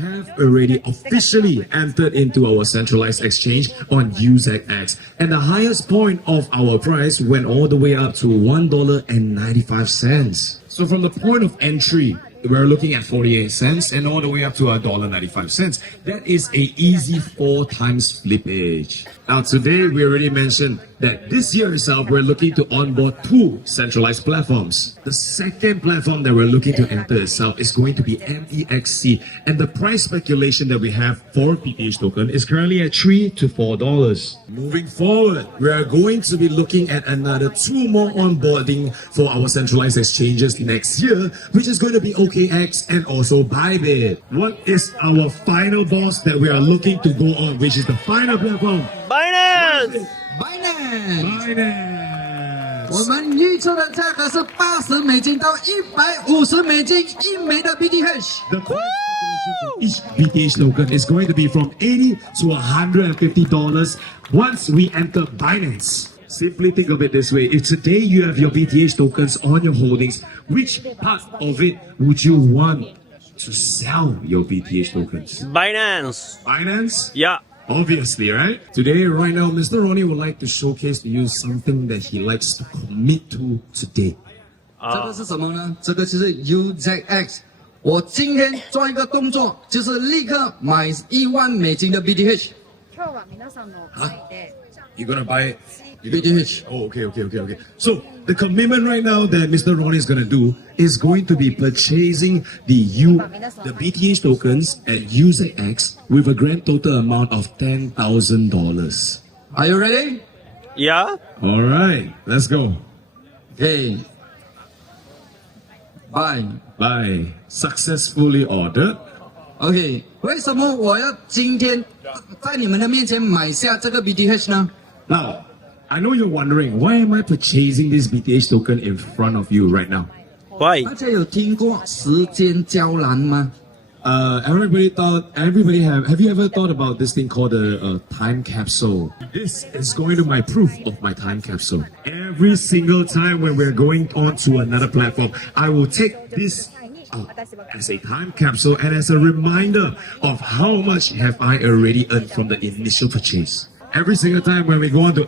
have already officially entered into our centralized exchange on UZX, and the highest point of our price went all the way up to $1.95. So from the point of entry, we're looking at 48 cents and all the way up to $1.95. That is a easy 4 times flippage. Now today we already mentioned that this year itself we're looking to onboard 2 centralized platforms. The second platform that we're looking to enter itself is going to be MEXC, and the price speculation that we have for PTH token is currently at $3 to $4. Moving forward, we are going to be looking at another 2 more onboarding for our centralized exchanges next year, which is going to be OKX and also Bybit. What is our final boss that we are looking to go on, which is the final platform? Binance。 Binance。 我们预测的价格是$80到$150一枚的 BTH。 The price for each BTH token is going to be from $80 to $150 once we enter Binance. Simply think of it this way: if today you have your BTH tokens on your holdings, which part of it would you want to sell your BTH tokens? Binance。 Binance? Yeah。 Obviously, right? Today, right now, Mr. Ronnie would like to showcase to you something that he likes to commit to today. 这个是什么呢？这个就是 UZX。我今天做一个动作，就是立刻买$1万的 BTH。 You're gonna buy it? BTH. Oh, okay. So the commitment right now that Mr. Ronnie is gonna do is going to be purchasing the BTH tokens at UZX with a grand total amount of $10,000. Are you ready? Yeah。 All right, let's go. Okay. Buy. Buy. Successfully ordered. OK， 为什么我要今天在你们的面前买下这个 BTH 呢？ Now, I know you're wondering, why am I purchasing this BTH token in front of you right now? Why？ 大家有听过时间胶囊吗？ Have you ever thought about this thing called a time capsule? This is going to be my proof of my time capsule. Every single time when we're going on to another platform, I will take this as a time capsule and as a reminder of how much have I already earned from the initial purchase. Every single time when we go on to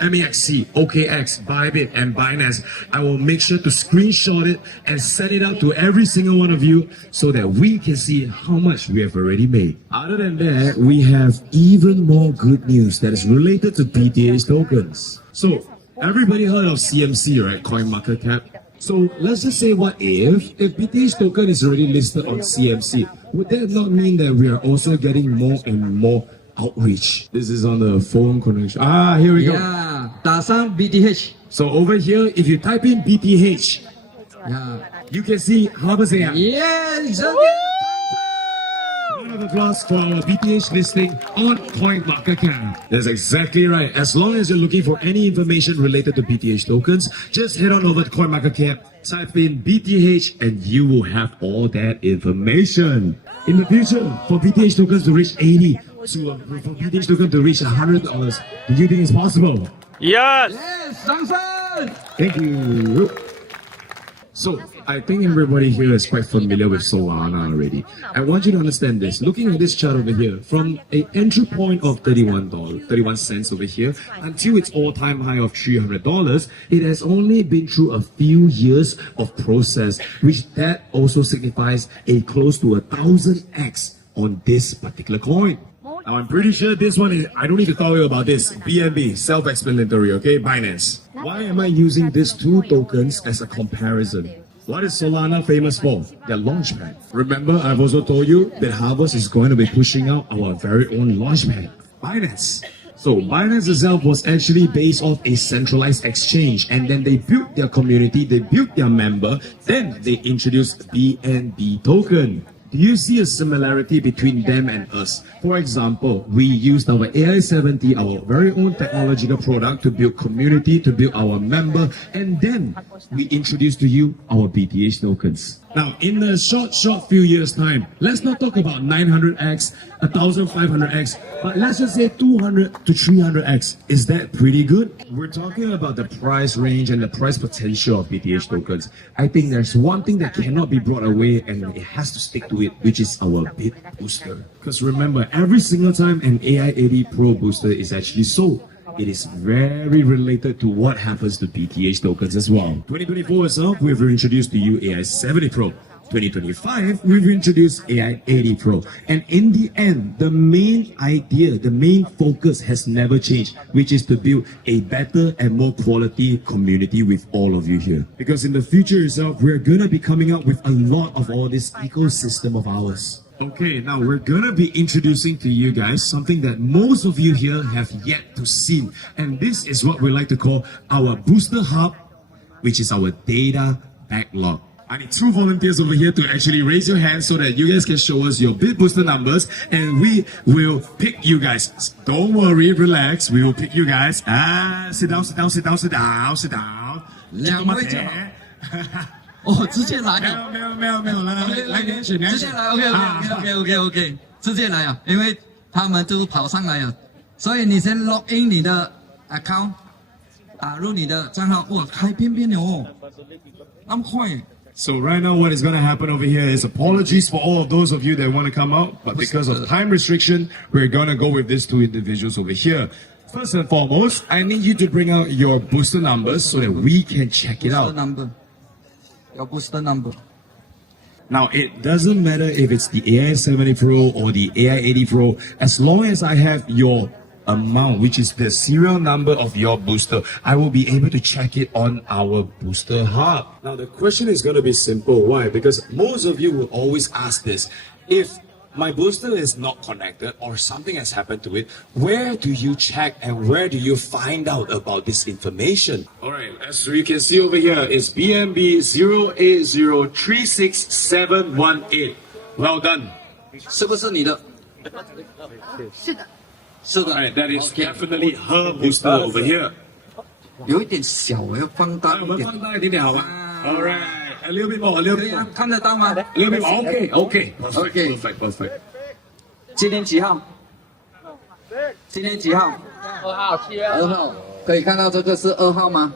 MEXC, OKX, Bybit, and Binance, I will make sure to screenshot it and send it out to every single one of you so that we can see how much we have already made. Other than that, we have even more good news that is related to BTH tokens. So, everybody heard of CMC, right? CoinMarketCap. So let's just say, what if BTH token is already listed on CMC, would that not mean that we are also getting more and more outreach? This is on the phone connection. Here we go. Yeah， 打上 BTH。 So over here, if you type in BTH, you can see Harbour Yes. Round of applause for our BTH listing on CoinMarketCap. That's exactly right. As long as you're looking for any information related to BTH tokens, just head on over to CoinMarketCap, type in BTH, and you will have all that information. In the future, for BTH tokens to reach 80, for BTH token to reach $100, do you think it's possible? Yes。 Yes， 掌声。 Thank you. So, I think everybody here is quite familiar with Solana already. I want you to understand this. Looking at this chart over here, from an entry point of $31 cents over here, until its all-time high of $300, it has only been through a few years of process, which that also signifies a close to 1,000x on this particular coin. Now, I'm pretty sure this one is, I don't need to tell you about this. BNB, self-explanatory, okay? Binance. Why am I using these 2 tokens as a comparison? What is Solana famous for? Their launchpad. Remember, I've also told you that Harvest is going to be pushing out our very own launchpad, Binance. So Binance itself was actually based off a centralized exchange, and then they built their community, they built their member, then they introduced BNB token. Do you see a similarity between them and us? For example, we used our AI70, our very own technological product, to build community, to build our member, and then we introduced to you our BTH tokens. Now, in the short few years' time, let's not talk about 900x, 1500x, but let's just say 200 to 300x. Is that pretty good? We're talking about the price range and the price potential of BTH tokens. I think there's one thing that cannot be brought away and it has to stick to it, which is our bit booster. Because remember, every single time an AI80 Pro booster is actually sold, it is very related to what happens to BTH tokens as well. 2024 itself, we've introduced to you AI70 Pro. 2025, we've introduced AI80 Pro. And in the end, the main idea, the main focus has never changed, which is to build a better and more quality community with all of you here. Because in the future itself, we're gonna be coming up with a lot of all this ecosystem of ours. Okay, now we're gonna be introducing to you guys something that most of you here have yet to see. And this is what we like to call our booster hub, which is our data backlog. I need 2 volunteers over here to actually raise your hands so that you guys can show us your bit booster numbers and we will pick you guys. Don't worry, relax, we will pick you guys. Sit down, sit down, sit down, sit down, sit down. 2位就好。哦，直接来啊！没有，来，直接来 ，OK，直接来啊！因为他们都跑上来了，所以你先 log in 你的 account， 打入你的账号，哇，开便便了哦，那么快。So right now what is going to happen over here is apologies for all of those of you that want to come out, but because of time restriction, we're going to go with these 2 individuals over here. First and foremost, I need you to bring out your booster numbers so that we can check it out. Your booster number. Now, it doesn't matter if it's the AI70 Pro or the AI80 Pro, as long as I have your amount, which is the serial number of your booster, I will be able to check it on our booster hub. Now, the question is going to be simple. Why? Because most of you will always ask this. If my booster is not connected or something has happened to it, where do you check and where do you find out about this information? Alright, as you can see over here, it's BNB 080366718. Well done. 是不是你的？是的。 Alright, that is definitely her booster over here. 有一点小，我要放大一点。放大一点点好吗？ Alright, a little bit more, a little bit more. 看得到吗 A little bit more. Okay. Perfect. 今天几号？今天几号？2号，7月2号。可以看到这个是2号吗？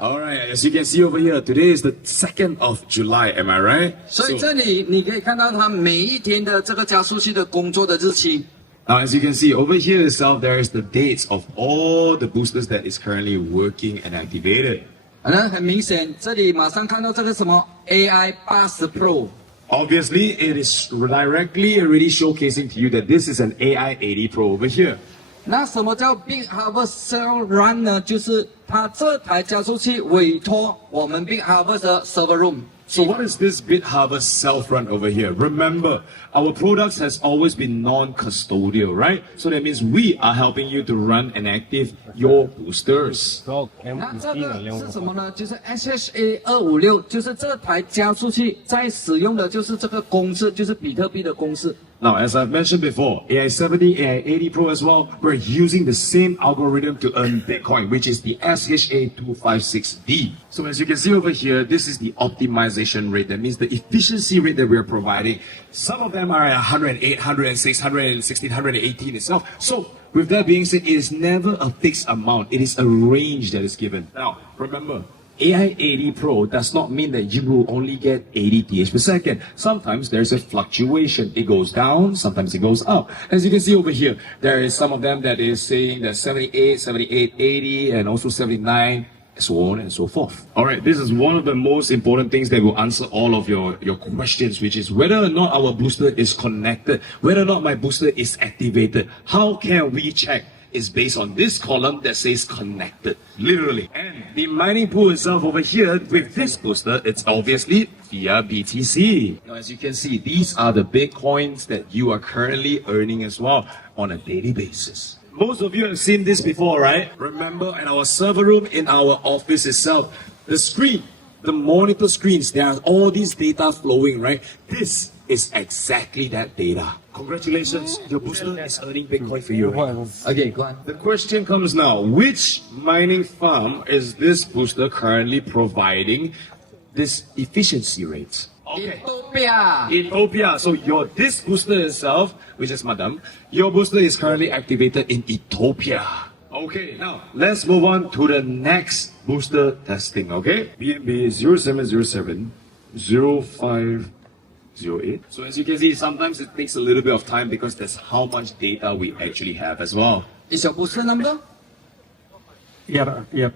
Alright, as you can see over here, today is the 2nd of July, am I right? 所以这里你可以看到它每一天的这个加速器的工作的日期。 Now, as you can see over here itself, there is the dates of all the boosters that is currently working and activated. 很明显，这里马上看到这个什么 AI80 Pro。 Obviously, it is directly already showcasing to you that this is an AI80 Pro over here. 那什么叫 Big Harvest Self Run 呢？就是它这台加速器委托我们 Big Harvest 的 Server Room。 So what is this BitHarvest self-run over here? Remember, our products has always been non-custodial, right? So that means we are helping you to run and active your boosters. 那这个是什么呢？就是 SHA-256，就是这台加速器在使用的就是这个公式，就是比特币的公式。 Now, as I've mentioned before, AI70, AI80 Pro as well, we're using the same algorithm to earn Bitcoin, which is the SHA-256D. So as you can see over here, this is the optimization rate. That means the efficiency rate that we're providing. Some of them are at 108, 106, 116, 118 itself. So with that being said, it is never a fixed amount. It is a range that is given. Now, remember, AI80 Pro does not mean that you will only get 80 TH per second. Sometimes there's a fluctuation. It goes down, sometimes it goes up. As you can see over here, there is some of them that is saying that 78, 78, 80, and also 79, so on and so forth. Alright, this is one of the most important things that will answer all of your questions, which is whether or not our booster is connected, whether or not my booster is activated. How can we check? Is based on this column that says connected, literally. And the mining pool itself over here with this booster, it's obviously via BTC. Now, as you can see, these are the Bitcoins that you are currently earning as well on a daily basis. Most of you have seen this before, right? Remember at our server room in our office itself, the screen, the monitor screens, there are all these data flowing, right? This is exactly that data. Congratulations, your booster is earning Bitcoin for you. Okay, go on. The question comes now, which mining farm is this booster currently providing this efficiency rate? Okay. Utopia. Ethiopia. So your this booster itself, which is Madam, your booster is currently activated in Ethiopia. Okay, now let's move on to the next booster testing. Okay, BNB 0707 0508. So as you can see, sometimes it takes a little bit of time because that's how much data we actually have as well. Is your booster number? Yep. Yeah.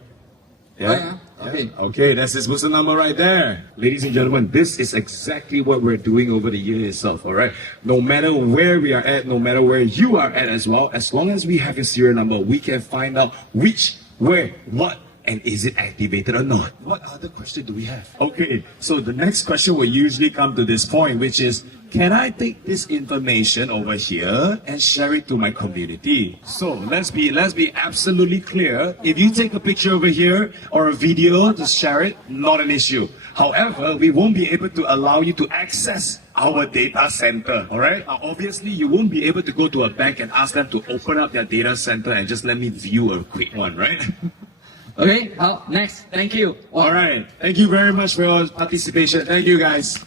Okay. Okay, that's his booster number right there. Ladies and gentlemen, this is exactly what we're doing over the year itself, alright? No matter where we are at, no matter where you are at as well, as long as we have your serial number, we can find out which, where, what, and is it activated or not? What other question do we have? Okay, so the next question will usually come to this point, which is, can I take this information over here and share it to my community? So let's be absolutely clear. If you take a picture over here or a video to share it, not an issue. However, we won't be able to allow you to access our data center, alright? Obviously, you won't be able to go to a bank and ask them to open up their data center and just let me view a quick one, right? Okay. Next. Thank you. Alright, thank you very much for your participation. Thank you guys.